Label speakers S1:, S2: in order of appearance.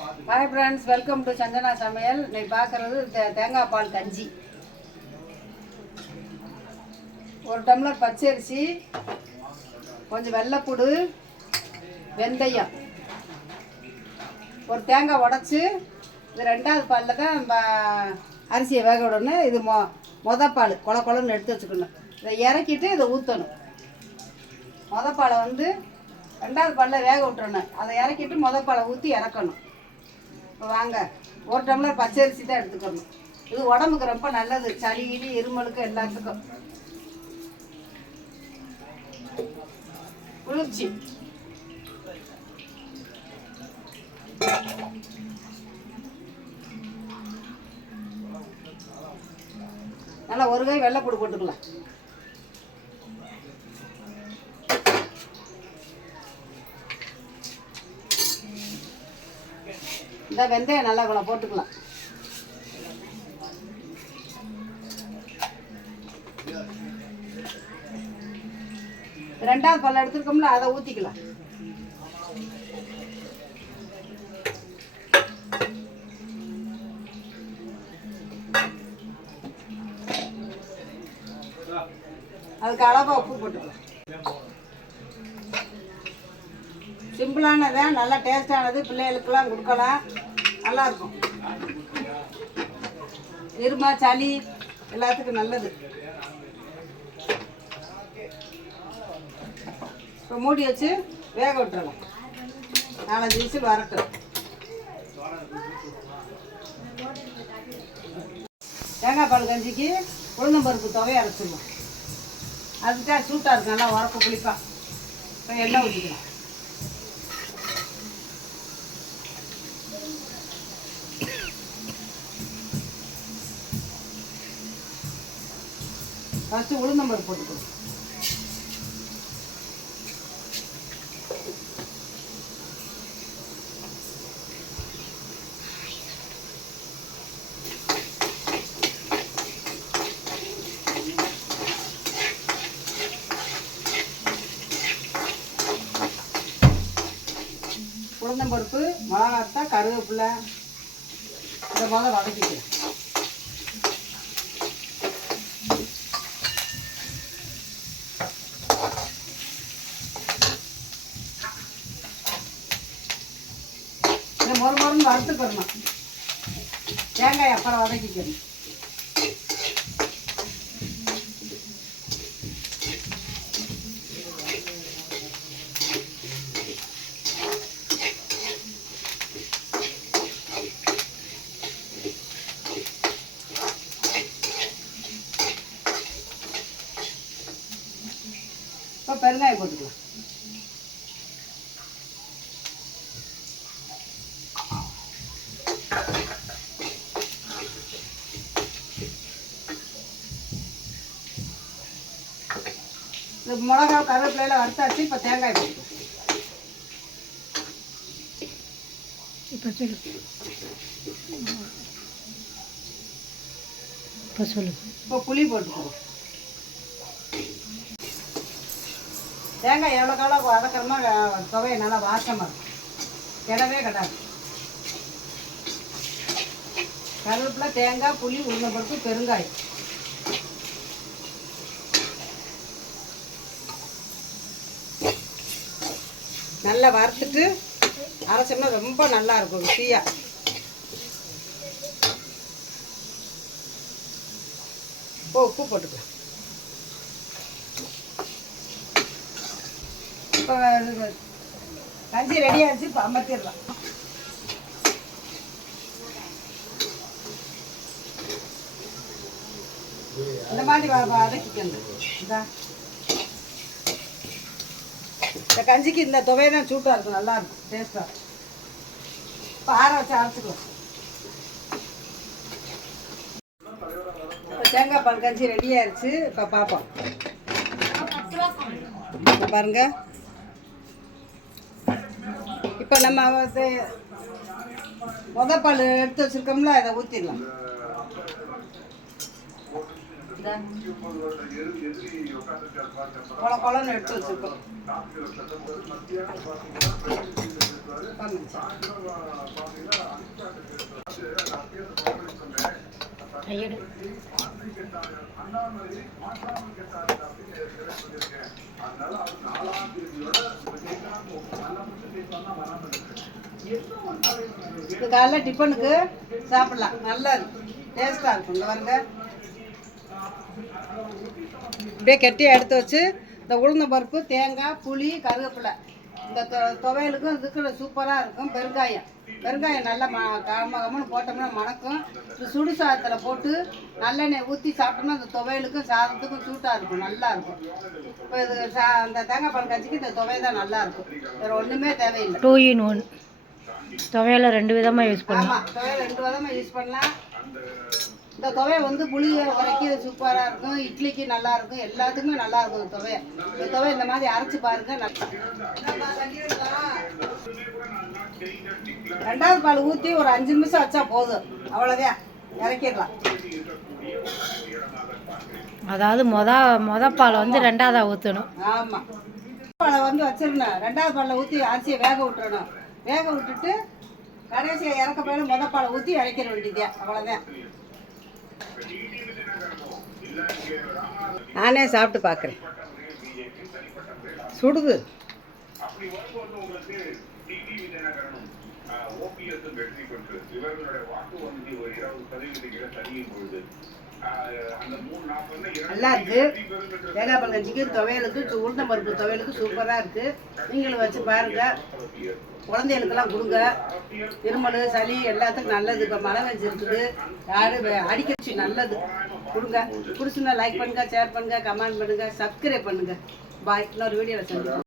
S1: Hi friends welcome to Santhana Samayal இன்னைக்கு பார்க்குறது தேங்காய் பால் கஞ்சி. ஒரு டம்ளர் பச்சரிசி கொஞ்சம் வெள்ளைப்புடு வெந்தயம். ஒரு தேங்காய் உடச்சி இது ரெண்டாவது பாலில் தான் நம்ம அரிசியை வேக விடணும். இது மொ மொத பால் கொல கொலன்னு எடுத்து வச்சுக்கணும். இதை இறக்கிட்டு இதை ஊற்றணும் மொத பாலை வந்து ரெண்டாவது பாலில் வேக விட்டுறணும். அதை இறக்கிட்டு மொத பாலை ஊற்றி இறக்கணும். இப்போ வாங்க. ஒரு டம்ளர் பச்சரிசி தான் எடுத்துக்கணும். இது உடம்புக்கு ரொம்ப நல்லது. சளி கிளி இருமலுக்கு எல்லாத்துக்கும். குளிர்ச்சி. நல்லா ஒரு கை வெள்ளைப்பூடு போட்டுக்கலாம். இந்த வெந்தயம் நல்லா கூட போட்டுக்கலாம். ரெண்டாவது பல்ல எடுத்துருக்கோம்ல அதை ஊற்றிக்கலாம் அதுக்கு அளவாக உப்பு போட்டுக்கலாம். சிம்பிளானது நல்லா டேஸ்டானது பிள்ளைகளுக்கெல்லாம் கொடுக்கலாம். நல்லா இருக்கும் இருமா சளி எல்லாத்துக்கும் நல்லது. இப்போ மூடி வச்சு வேக விட்டுறலாம் நாலஞ்சு விசில் வரட்டும். தேங்காய் பால் கஞ்சிக்கு உளுந்தம்பருப்பு துவையை அரைச்சிடுவோம் அதுக்காக சூட்டாக இருக்கும் நல்லா உரப்பு புளிப்பா. இப்போ எண்ணெய் ஊற்றிக்கலாம் ஃபஸ்ட்டு உளுந்தம்பருப்பு போட்டுக்கணும் உளுந்தம்பருப்பு மிளகாத்தா கருவேப்பில்லை இதை முதல்ல வதக்கிக்கிறேன் கொஞ்சம் மொறு மொறுன்னு தேங்காய் அப்புறம் வதக்கிக்கணும். இப்போ பெருங்காயம் போட்டுக்கலாம். மிளகா கருவேப்பிலையில வறுத்தாச்சு இப்போ தேங்காய் போட்டுக்கலாம்
S2: இப்போ சொல்லு. இப்போ சொல்லு.
S1: இப்போ புளி போட்டுக்குவோம் தேங்காய் எவ்வளோ காலம் வதக்கிறோமோ துவையை நல்லா வாசமாக இருக்கும். கிடவே கிடாது. கருவேப்பிலை தேங்காய் புளி உளுந்தம்பருப்பு பெருங்காயம். நல்லா வறுத்துட்டு அரைச்சோம்னா ரொம்ப நல்லா இருக்கும் ருசியாக இப்போ உப்பு போட்டுக்கலாம். இப்போ கஞ்சி ரெடி ஆச்சு இப்போ அமர்த்திடலாம். இந்த மாதிரி வதக்கிக்கணும். இதா இந்த கஞ்சிக்கு இந்த துவையை தான் சூட்டாக இருக்கும் நல்லா இருக்கும் டேஸ்ட்டாக இப்போ ஆற வச்சு அரைச்சிக்கலாம். இப்போ தேங்காய் பால் கஞ்சி ரெடி இப்போ பார்ப்போம். இப்போ பாருங்க. இப்போ நம்ம வந்து முத பால் எடுத்து வச்சிருக்கோம்ல அதை ஊற்றிடலாம் கொல கொலன்னு எடுத்து வச்சுருக்கோம்.
S2: கையெடு.
S1: இது காலைல டிஃபனுக்கு சாப்பிடலாம். நல்லா இருக்கும் டேஸ்ட்டாக இருக்கும். இந்த பாருங்க. அப்படியே கெட்டியாக எடுத்து வச்சு இந்த உளுந்த பருப்பு தேங்காய் புளி கருவேப்பிலை. இந்த துவையலுக்கும் இதுக்கு சூப்பராக இருக்கும். பெருங்காயம். பெருங்காயம் நல்லா ம கம கமன்னு போட்டோம்னா மணக்கும். இது சுடு சாதத்தில் போட்டு நல்லெண்ணெய் ஊற்றி சாப்பிட்டோம்னா அந்த துவையலுக்கும் சாதத்துக்கும் சூட்டாக இருக்கும். நல்லா இருக்கும். இப்போ இது சா அந்த தேங்காய் பால் கஞ்சிக்கு இந்த துவையல் தான் நல்லா இருக்கும். வேறு ஒன்றுமே தேவையில்லை.
S2: டூ இன் ஒன் துவையல ரெண்டு விதமாக யூஸ் பண்ணலாம்.
S1: ஆமாம் துவையல் ரெண்டு விதமாக யூஸ் பண்ணலாம். இந்த துவையை வந்து புளியை உரைக்கி சூப்பராக இருக்கும். இட்லிக்கு நல்லா இருக்கும். எல்லாத்துக்குமே நல்லா இருக்கும் இந்த துவையை. இந்த துவை இந்த மாதிரி அரைச்சி பாருங்க. ரெண்டாவது பால் ஊற்றி ஒரு அஞ்சு நிமிஷம் வச்சா போதும். அவ்வளோதான். இறக்கிடலாம்.
S2: அதாவது மொத மொத பால் வந்து ரெண்டாவதாக ஊற்றணும்
S1: ஆமாம் பாலை வந்து வச்சிடணும். ரெண்டாவது பாலில் ஊற்றி அரிசியை வேக விட்டுறணும். வேக விட்டுட்டு கடைசியை இறக்க போயில முத பாலை ஊற்றி இறக்கிற வேண்டியதே அவ்வளோதான். நானே சாப்பிட்டு பார்க்குறேன். சுடுது. நல்லா இருக்கு. தேங்காய் பால் கஞ்சிக்கு துவையலுக்கு சு- உளுந்தம் பருப்பு துவையலுக்கு சூப்பராக இருக்கு. நீங்களும் வச்சு பாருங்க. குழந்தைகளுக்கெல்லாம் கொடுங்க. இருமல் சளி எல்லாத்துக்கும் நல்லது. இப்போ மழை வெஞ்சு இருக்குது யாரு அடிக்கடிச்சு நல்லது. கொடுங்க. பிடிச்சிருந்தா லைக் பண்ணுங்க ஷேர் பண்ணுங்க கமெண்ட் பண்ணுங்க சப்ஸ்கிரைப் பண்ணுங்க. பாய் இன்னொரு வீடியோவில் சந்திப்போம்.